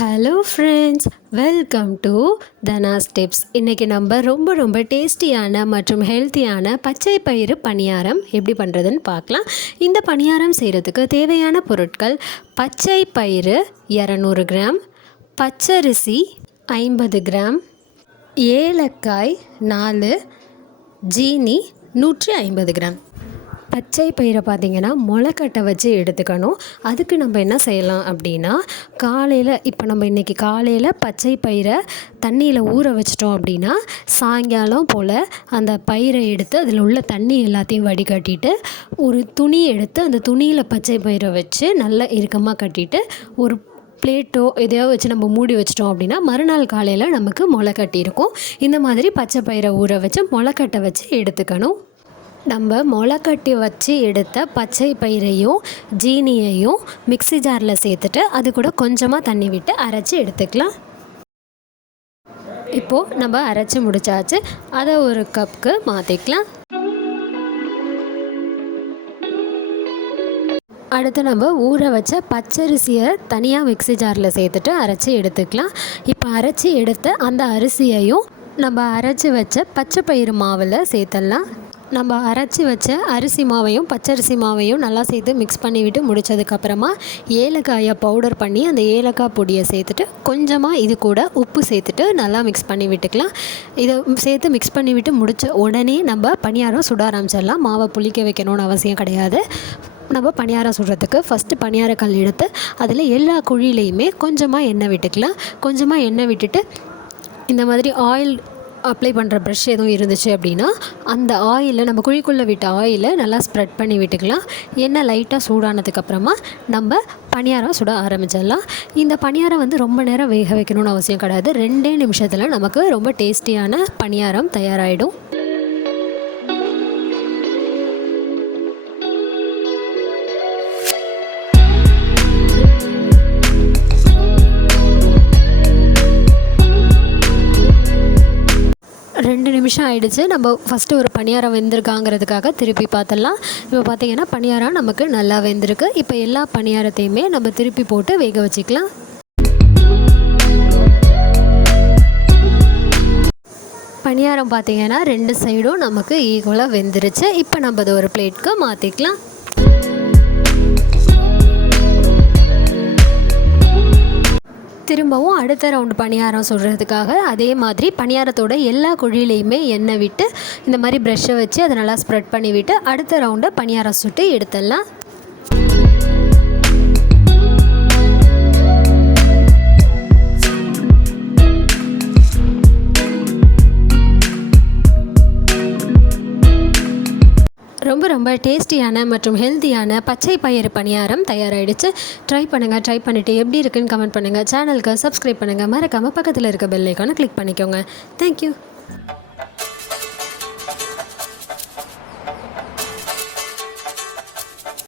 Hello friends welcome to தனாஸ் tips இன்றைக்கி நம்ம ரொம்ப ரொம்ப டேஸ்டியான மற்றும் ஹெல்த்தியான பச்சை பயிறு பணியாரம் எப்படி பண்ணுறதுன்னு பார்க்கலாம். இந்த பணியாரம் செய்கிறதுக்கு தேவையான பொருட்கள் பச்சை பயிறு இரநூறு கிராம் பச்சரிசி ஐம்பது கிராம் ஏலக்காய் நாலு ஜீனி நூற்றி ஐம்பது கிராம். பச்சை பயிரை பார்த்திங்கன்னா முளைக்கட்டை வச்சு எடுத்துக்கணும். அதுக்கு நம்ம என்ன செய்யலாம் அப்படின்னா காலையில் இப்போ நம்ம இன்றைக்கி காலையில் பச்சை பயிரை தண்ணியில் ஊற வச்சிட்டோம் அப்படின்னா சாயங்காலம் போல் அந்த பயிரை எடுத்து அதில் உள்ள தண்ணி எல்லாத்தையும் வடிகட்டிட்டு ஒரு துணி எடுத்து அந்த துணியில் பச்சை பயிரை வச்சு நல்லா இறுக்கமாக கட்டிட்டு ஒரு பிளேட்டோ எதையோ வச்சு நம்ம மூடி வச்சிட்டோம் அப்படின்னா மறுநாள் காலையில் நமக்கு முளை கட்டியிருக்கும் இந்த மாதிரி பச்சை பயிரை ஊற வச்சு முளைக்கட்டை வச்சு எடுத்துக்கணும். நம்ம முளைக்கட்டி வச்சு எடுத்த பச்சை பயிரையும் ஜீனியையும் மிக்ஸி ஜாரில் சேர்த்துட்டு அது கூட கொஞ்சமாக தண்ணி விட்டு அரைச்சி எடுத்துக்கலாம். இப்போது நம்ம அரைச்சி முடிச்சாச்சு. அதை ஒரு கப்புக்கு மாற்றிக்கலாம் அடுத்து நம்ம ஊற வச்ச பச்சரிசியை தனியாக மிக்ஸி ஜாரில் சேர்த்துட்டு அரைச்சி எடுத்துக்கலாம். இப்போ அரைச்சி எடுத்த அந்த அரிசியையும் நம்ம அரைச்சி வச்ச பச்சை பயிறு மாவில் சேர்த்துடலாம் நம்ம அரைச்சி வச்ச அரிசி மாவையும் பச்சரிசி மாவையும் நல்லா சேர்த்து மிக்ஸ் பண்ணிவிட்டு முடித்ததுக்கப்புறமா ஏலக்காயை பவுடர் பண்ணி அந்த ஏலக்காய் பொடியை சேர்த்துட்டு கொஞ்சமாக இது கூட உப்பு சேர்த்துட்டு நல்லா மிக்ஸ் பண்ணி விட்டுக்கலாம். இதை சேர்த்து மிக்ஸ் பண்ணிவிட்டு முடித்த உடனே நம்ம பணியாரம் சுட ஆரம்பிச்சிடலாம். மாவை புளிக்க வைக்கணும்னு அவசியம் கிடையாது. நம்ம பணியாரம் சுடுறதுக்கு ஃபஸ்ட்டு பணியார கல் எடுத்து அதில் எல்லா குழியிலையுமே கொஞ்சமாக எண்ணெய் விட்டுக்கலாம். கொஞ்சமாக எண்ணெய் விட்டுட்டு இந்த மாதிரி ஆயில் அப்ளை பண்ணுற ப்ரஷ் எதுவும் இருந்துச்சு அப்படின்னா அந்த ஆயிலை நம்ம குழிக்குள்ளே விட்ட ஆயிலை நல்லா ஸ்ப்ரெட் பண்ணி விட்டுக்கலாம். எண்ணெய் லைட்டாக சூடானதுக்கப்புறமா நம்ம பணியாரம் சுட ஆரம்பிச்சிடலாம். இந்த பணியாரம் வந்து ரொம்ப நேரம் வேக வைக்கணும்னு அவசியம் கிடையாது. ரெண்டே நிமிஷத்தில் நமக்கு ரொம்ப டேஸ்டியான பணியாரம் தயாராகிடும் ரெண்டு நிமிஷம் ஆகிடுச்சு நம்ம ஃபஸ்ட்டு ஒரு பணியாரம் வெந்திருக்காங்கிறதுக்காக திருப்பி பார்த்துடலாம் இப்போ பார்த்தீங்கன்னா பணியாரம் நமக்கு நல்லா வெந்திருக்கு. இப்போ எல்லா பணியாரத்தையுமே நம்ம திருப்பி போட்டு வேக வச்சுக்கலாம். பணியாரம் பார்த்தீங்கன்னா ரெண்டு சைடும் நமக்கு ஈக்குவலாக வெந்துருச்சு. இப்போ நம்ம அதை ஒரு பிளேட்க்கு மாற்றிக்கலாம் திரும்பவும் அடுத்த ரவுண்டு பணியாரம் சுடுறதுக்காக அதே மாதிரி பணியாரத்தோட எல்லா குழியிலையுமே எண்ணெய் விட்டு இந்த மாதிரி ப்ரெஷ்ஷை வச்சு அதை நல்லா ஸ்ப்ரெட் பண்ணி விட்டு அடுத்த ரவுண்டை பணியாரம் சுட்டு எடுத்துடலாம். ரொம்ப ரொம்ப டேஸ்டியான மற்றும் ஹெல்த்தியான பச்சை பயிறு பணியாரம் தயாராகிடுச்சு ட்ரை பண்ணுங்கள் ட்ரை பண்ணிவிட்டு எப்படி இருக்குன்னு கமெண்ட் பண்ணுங்கள் சேனலுக்கு சப்ஸ்கிரைப் பண்ணுங்கள் மறக்காமல் பக்கத்தில் இருக்க பெல்லைக்கான கிளிக் பண்ணிக்கோங்க. தேங்க்யூ